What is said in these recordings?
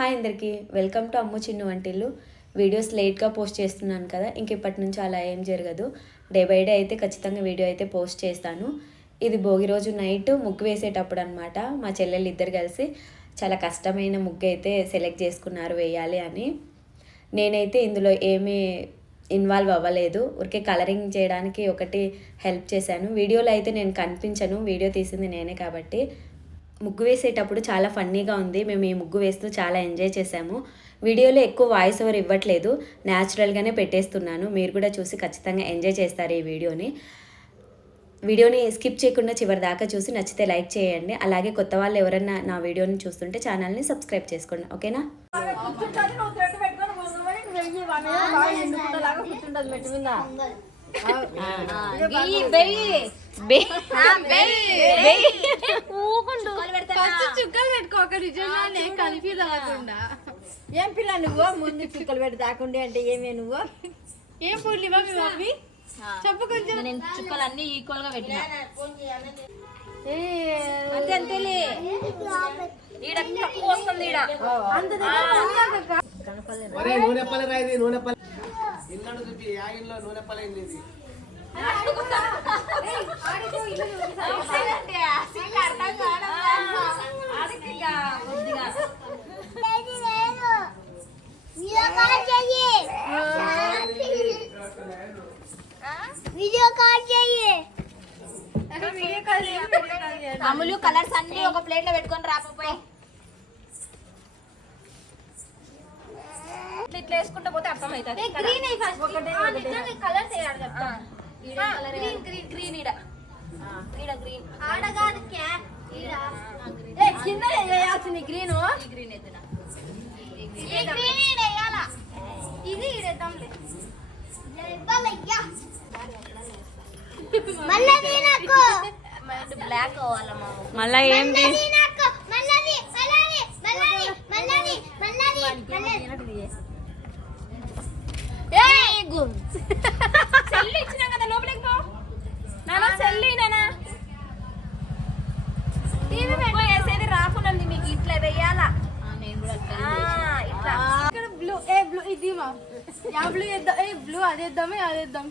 Hi అందరికీ. Welcome to అమ్ము చిన్ను వంటిల్లు. Videos లేట్గా పోస్ట్ చేస్తున్నాను కదా ఇంక ఇప్పటి నుంచి అలా ఏం జరగదు. డే బై డే అయితే ఖచ్చితంగా వీడియో అయితే పోస్ట్ చేస్తాను. ఇది భోగి రోజు నైట్ ముగ్గు వేసేటప్పుడు అనమాట మా చెల్లెలు ఇద్దరు కలిసి చాలా కష్టమైన ముగ్గు అయితే సెలెక్ట్ చేసుకున్నారు వేయాలి అని. నేనైతే ఇందులో ఏమీ ఇన్వాల్వ్ అవ్వలేదు. ఊరికే కలరింగ్ చేయడానికి ఒకటి హెల్ప్ చేశాను. వీడియోలో అయితే నేను కనిపించను. వీడియో తీసింది నేనే కాబట్టి. ముగ్గు వేసేటప్పుడు చాలా ఫన్నీగా ఉంది. మేము ఈ ముగ్గు వేస్తూ చాలా ఎంజాయ్ చేసాము వీడియోలో ఎక్కువ వాయిస్ ఓవర్ ఇవ్వట్లేదు. న్యాచురల్గానే పెట్టేస్తున్నాను. మీరు కూడా చూసి ఖచ్చితంగా ఎంజాయ్ చేస్తారు ఈ వీడియోని. వీడియోని స్కిప్ చేయకుండా చివరి దాకా చూసి నచ్చితే లైక్ చేయండి. అలాగే కొత్త వాళ్ళు ఎవరైనా నా వీడియోని చూస్తుంటే ఛానల్ని సబ్స్క్రైబ్ చేసుకోండి. ఓకేనా? కూర్చుంటది మెట్టు మీద. చుక్కలు పెట్టుకోక నిజంగానే కన్ఫ్యూజ్ అవ్వకుండా ఏం పిల్ల నువ్వు ముందు చుక్కలు పెట్టి దాకుండే అంటే ఏమే నువ్వు ఏం పూర్ణిమ మీ మమ్మీ చెప్పు కొంచెం నేను చుక్కలు అన్ని ఈక్వల్గా పెట్టినా అంతే అంతేలే ఈడ తక్కువ వస్తుంది ఈడ అంత నూనె పల్లె రాయి నూనె పల్లె ఇల్లు చూపి ఆ ఇల్లు నూనె ఇది? వీడియో కాల్ చెయ్యి అమ్ములు కలర్స్ అన్ని ఒక ప్లేట్లో పెట్టుకొని రాకపోయి ఇట్లా ఇట్లా వేసుకుంటూ పోతే అర్థం అవుతుంది గ్రీన్ గ్రీన్ గ్రీన్ ఈడ. ఆడగాదు కింద వేయాల్సింది ఎత్తున ఇది ఇడేద్దాంలే మళ్ళీ ఏంటి? మళ్ళీ నాకు మళ్ళీ మళ్ళీ మళ్ళీ మళ్ళీ మళ్ళీ మళ్ళీ సెల్ ఇచ్చినా కదా లోపలికి పో. నానా సెల్ నానా. టీవీ పెట్టుకో వేసేది రాకుండా మీకు. ఇట్లా వేయాలా? ఆ, ఇట్లా. ఇక్కడ బ్లూ ఏ బ్లూ ఇది మా యా బ్లూ వేద్దాం. ఏ బ్లూ అది వేద్దామే అది వేద్దాం.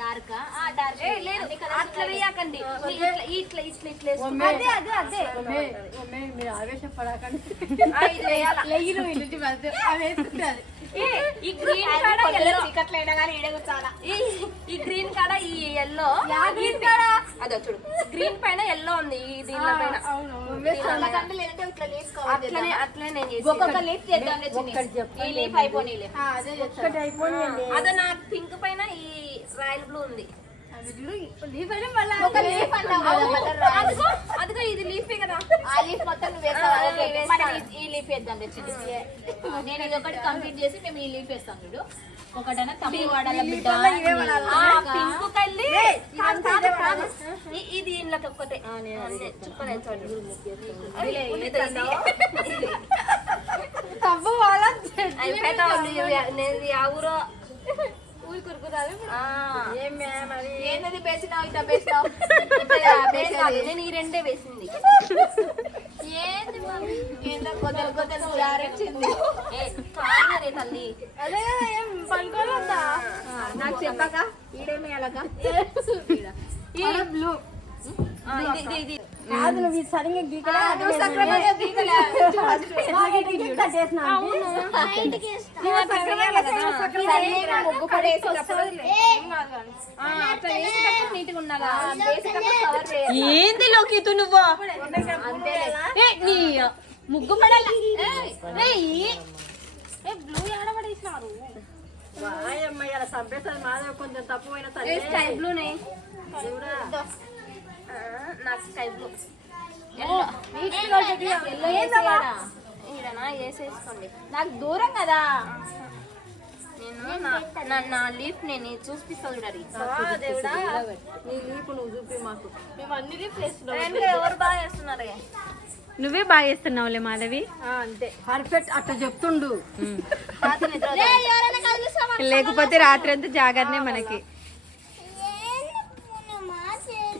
డార్క్? ఆ డార్క్. ఏ లేదు. అట్లా వేయకండి. ఇట్లా ఇట్లా ఇట్లా. అదే అదే అదే. మీరు ఆవేశపడకండి. ఇల్లు అవి ఈ గ్రీన్ కాడ ఎల్లో చీకట్లైనా కానీ చాలా ఈ గ్రీన్ కాడ ఈ ఎల్లో గ్రీన్ కాడ. అదో చూడు. గ్రీన్ పైన ఎల్లో ఉంది ఈ దీనిలో పైన. అవును అలాగంటే లేదంటే ఇట్లా లీఫ్ అట్లనే అట్లనే నేను చేసి ఒక్కొక్క లీఫ్ చేద్దాం ఈ లీఫ్ ఆ, అదే చేస్తాం ఒకటి అయిపోయింది అదో నా పింక్ పైన ఈ రాయల్ బ్లూ ఉంది. అదిగో ఇది లీఫే కదా. ఆ లీఫ్ మొత్తం ఈ- లీఫ్ వేద్దాం నేను ఇది ఒకటి కంప్లీట్ చేసి మేము ఈ లీఫ్ వేస్తాం చూడు. ఒకటైనా వాడాల బిడ్డ పింక్ ఇది ఇంట్లోకి ఒక్కటే. వాళ్ళ నేను ఆ ఊరో ఊరి కురుకుతారు ఆ. ఏమే మరి ఏంటది ఇట్లా. నేను ఈ రెండే వేసింది. ఏంది మమ్మీ? ఏందో గొద్దలు గొద్దలు జారొచ్చింది. ఏ, కాదురే తల్లి? అదే కదా ఏం పనుకోలేదా నాకు చెప్పక ఈడేమి అలాగా? బ్లూ ఇది ఇది. కాదు నువ్వు సరిగ్గా గీకలే ఏంది లోకితు నువ్వు? అంతే. ఏ, నీ ముగ్గు పడాల బ్లూ ఆడబడేసినారు. వాయమ్మ ఇలా సంపేస్తుంది మాదే కొంచెం తప్పు అయినా సరే. స్కై బ్లూనే నాకు స్కై బ్లూ ఎల్లో వేసేయాడా ఈడనా వేసేసుకోండి నాకు దూరం కదా నేను నా- లీఫ్ నేను చూపిస్తా చూడాలి ఆ, దేవుడా నీ లీపు నువ్వు చూపి మాకు మేము అన్ని లీఫ్ వేస్తున్నాం ఇంకా ఎవరు బాగా చేస్తున్నారే నువ్వే బాగా చేస్తున్నావులే మాధవి అంతే పర్ఫెక్ట్ అట్లా చెప్తుండు? లేకపోతే రాత్రి అంతా జాగరనే మనకి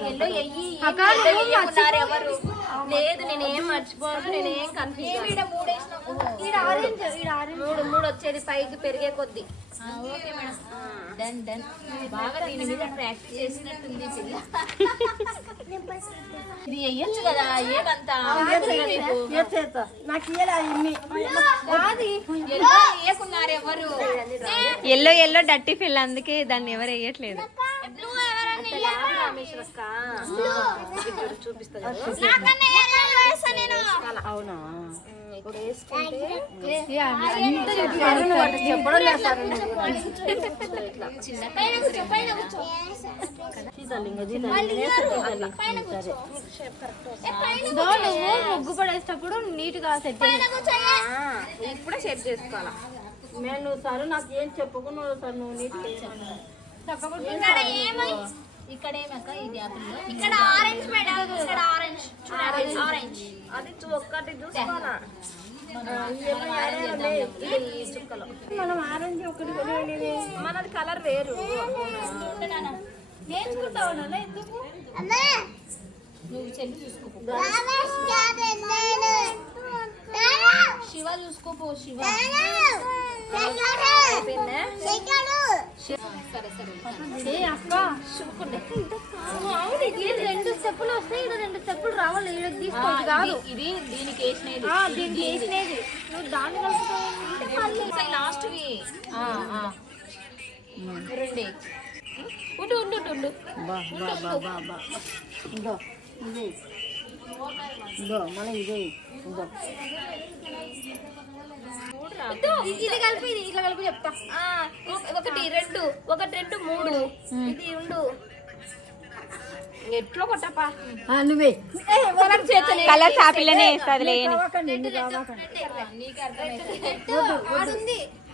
ఎల్లో ఎయ్యకున్నారు ఎవరు? లేదు నేనేం మర్చిపోను నేనేం కన్ఫ్యూజ్ మూడు మూడు వచ్చేది పైకి పెరిగే కొద్ది. డన్ డన్ బాగా దీని మీద ప్రాక్టీస్ చేసినట్టుంది పిల్ల. ఇది వెయ్యొచ్చు కదా ఏమంతా? నీకు. నాకు ఇయ్యలే ఇన్ని ఎల్లో ఎల్లో ఎల్లో డట్టి ఫిల్ అందుకే దాన్ని ఎవరు వేయట్లేదు నువ్వు ముగ్గు పడేటప్పుడు నీట్గా సెట్ ఇప్పుడే షేప్ చేసుకోవాలా? నేను సార్ నాకు ఏం చెప్పకుండా సార్ నువ్వు నీట్ ఇక్కడ ఏమక్క ఇది ఇక్కడ ఆరెంజ్ మేడం ఇక్కడ ఆరెంజ్. ఆరెంజ్. ఆరెంజ్. అది ఒక్కటి చూసుకోవాలా? మనం ఆరెంజ్ ఒకటి మనది కలర్ వేరు. ఎందుకు? నువ్వు చెల్లి చూసుకోపో. శివ చూసుకోపో శివ. రెండు స్టెప్పులు వస్తాయి ఇక్కడ రెండు స్టెప్పులు రావాలి. ఇక్కడ తీసుకోవచ్చు కాదు. ఇది- ఇది దీనికి వేసినది. దీనికి వేసినది. నువ్వు దాన్ని కలుపుతావు లాస్ట్ వి ఆ, ఆ. రెండే. ఉండు ఉండు ఉండు, ఉండు. బా ఇది ఇదే ఇది కలిపి ఇది ఇట్లా కలిపి చెప్తా ఒకటి రెండు ఒకటి రెండు మూడు ఇది రెండు ఎట్లా కొట్టపా నువ్వే కలర్ చాపిలనే వేస్తుంది లేని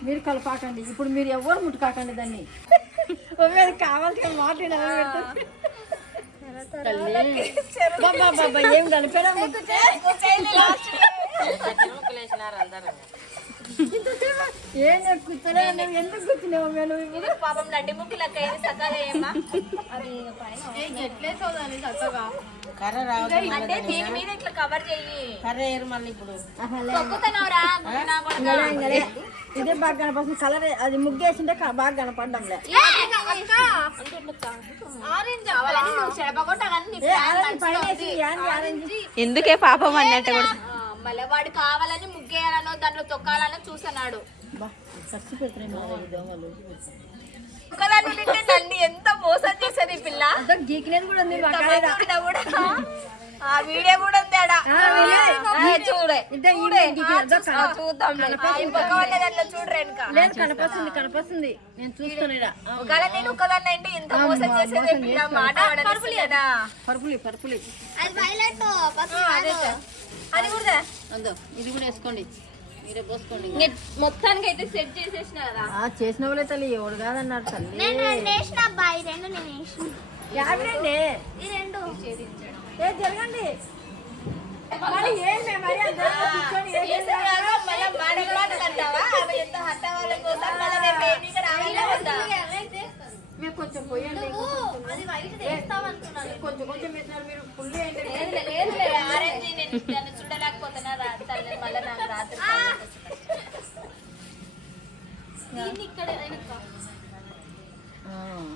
మీరు కలపాకండి ఇప్పుడు మీరు ఎవరు ముట్టుకాకండి దాన్ని కావాల్సిన మాట ఏం కలిపారా ఏం ఇది పాపం నడ్డి ముక్కు లెక్క ఇది సకాల ఏమా ఎట్లేసావు దాన్ని చక్కగా అంటే దీని మీద ఇట్లా కవర్ చెయ్యి. అసలే తొక్కుతున్నావురా నా కొడుకా. ఇంగలే ఇదే బాగా కనపడుతుంది. కలర్ అది ముగ్గేసింటే బాగా ఆరెంజ్ ఎందుకే పాపం అన్నట్టు మళ్ళీ వాడు కావాలని ముగ్గేయాలనో దాంట్లో తొక్కాలనో చూస్తున్నాడు. నన్ను ఎంత మోసం చేసేది ఈ పిల్ల? గీకినది కూడా ఉంది ఆ వీడియో ఉంది ఆడ. చూడే చూడే. చూద్దాం లేదు కనపస్తుంది కనపస్తుంది. నేను చూస్తున్నాడా ఒకవేళ నేను ఒక్కదాన్ని అంటే ఇంత మోసం చేసేది పిల్ల మాట పరుపులి అది. కూడా అందో ఇది కూడా వేసుకోండి. మొత్తానికి అయితే సెట్ చేసేసిన కదా. ఆ చేసిన వాళ్ళే తల్లి ఎవడు కాదన్నారు తల్లి. జరగండి. ఎంత హట్ట వాళ్ళ కోసం మళ్ళీ రేపు ఏమీ ఇక్కడ రావాలా వద్దా? మీరు కొంచెం పోయండి అది వైట్ వేస్తాం అనుకున్నాను కొంచెం కొంచెం వేసినారు మీరు ఫుల్ ఆరెంజ్ నేను దాన్ని చూడలేకపోతున్నా రా- తల్లి మళ్ళీ నాకు రాత్రి దీన్ని ఇక్కడ వెనక.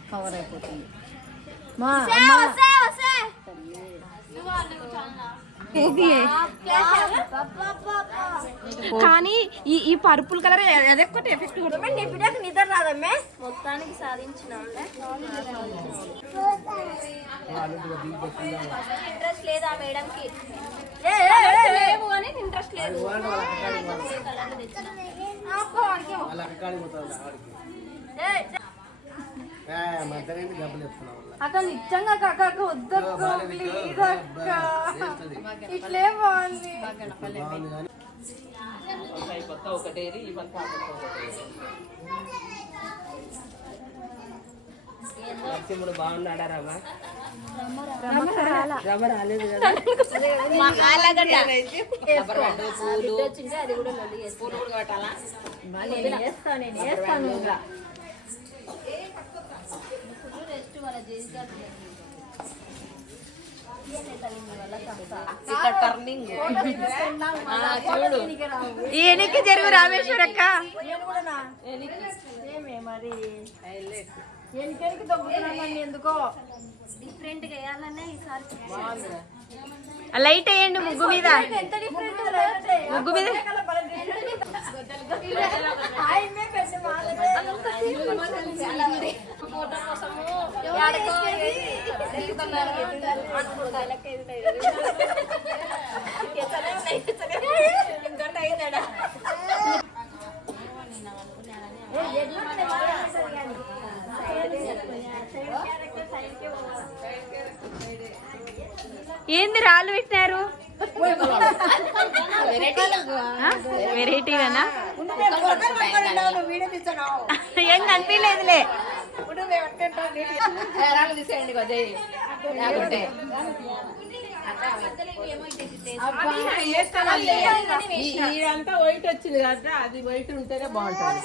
కవర్ అయిపోతుంది. మా వస్తే కానీ ఈ ఈ పర్పుల్ కలర్ అదొక్కటి ఎఫెక్ట్ కొడుతుంది నీ బిడ్డకు నిద్ర రాదమ్మే మొత్తానికి సాధించిన ఇంట్రెస్ట్ లేదా మేడంకి. లేవు ఇంట్రెస్ట్ లేదు. అక్క నిజంగా కాక అక్క వద్దక్క ప్లీజ్ అక్క. ఇట్లే బాగుంది. కానీ నరసింహుడు బాగున్నాడా కూడా ఇంకా. రెస్ట్ వాళ్ళ జీవితాలు. ఈ ఇక్కడ టర్నింగ్ చూడు ఏమే జరుగు ఎనికెనికి అక్క. ఎందుకో డిఫరెంట్ వేయాలనే ఈసారి లైట్ వేయండి ముగ్గు మీద. ముగ్గు మీద ఆయనే పెద్ద మాలదే ఫోటో కోసము ఏంది రాళ్ళు పెట్టినారు? వెరైటీగానా? ఏం కనిపించలేదులే. ఇదంతా వైట్ వచ్చింది కదా అది వైట్ ఉంటేనే బాగుంటుంది.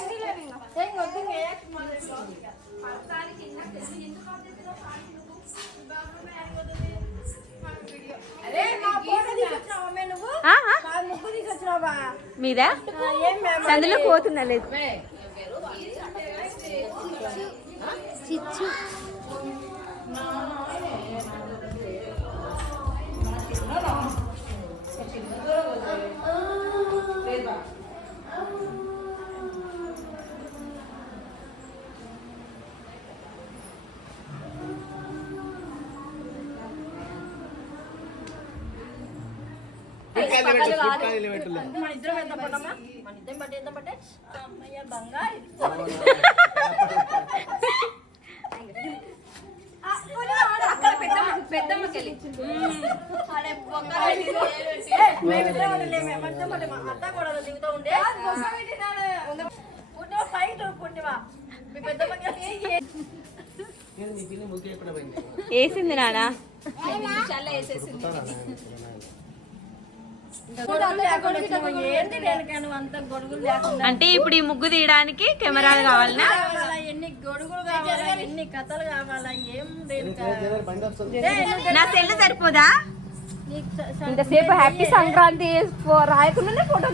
మీద? సందులో పోతుందా లేదు. మన ఇద్దరం ఎంత పడ్డామా మన ఇద్దరం పట్టి ఎంత పట్టే అమ్మయ్య బంగారు మేమిద్దరం ఉండలే, మేమిద్దరం ఉండలే. మా అత్త కూడా దిగుతూ ఉండే. ఉండే పైకి దూకుంటేవా. మీ పెద్దమ్మకి ఏ- నేను నీ పిల్లి ముగ్గు ఎక్కడ పోయింది వేసింది నానా? గొడుగులు లేకుండా వచ్చినావు. ఏంటి దేనికా నువ్వు అంత గొడుగులు లేకుండా అంటే ఇప్పుడు ఈ ముగ్గు తీయడానికి కెమెరాలు కావాలనా కావాలా? ఎన్ని గొడుగులు కావాలా ఎన్ని కథలు కావాలా ఏం నా సెల్ సరిపోదా ఇంతసేపు హ్యాపీ సంక్రాంతి రాయకుండానే ఫోటో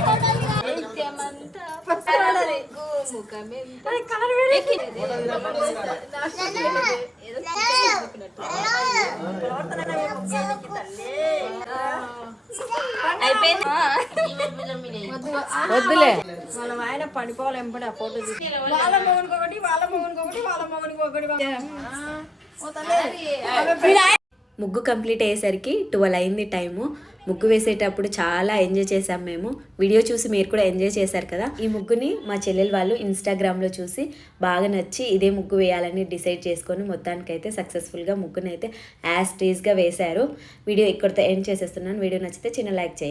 ఫోటోలు కావాలి. వద్దులే వాళ్ళ ఆయన పడిపోవాలి ఎంపడి ఆ ఫోటో తీసి వాళ్ళ మొగనికి ఒకటి వాళ్ళ మొగనికి ఒకటి వాళ్ళ మొగనికి ఒకటి ఆ, ఓ తల్లి. ముగ్గు కంప్లీట్ అయ్యేసరికి ట్వెల్వ్ అయింది టైము. ముగ్గు వేసేటప్పుడు చాలా ఎంజాయ్ చేసాం మేము. వీడియో చూసి మీరు కూడా ఎంజాయ్ చేశారు కదా? ఈ ముగ్గుని మా చెల్లెలు వాళ్ళు ఇన్స్టాగ్రామ్లో చూసి బాగా నచ్చి ఇదే ముగ్గు వేయాలని డిసైడ్ చేసుకొని మొత్తానికైతే సక్సెస్ఫుల్గా ముగ్గునైతే యాజ్ టీజ్గా వేశారు. వీడియో ఇక్కడితో ఎండ్ చేసేస్తున్నాను. వీడియో నచ్చితే చిన్న లైక్ చేయండి.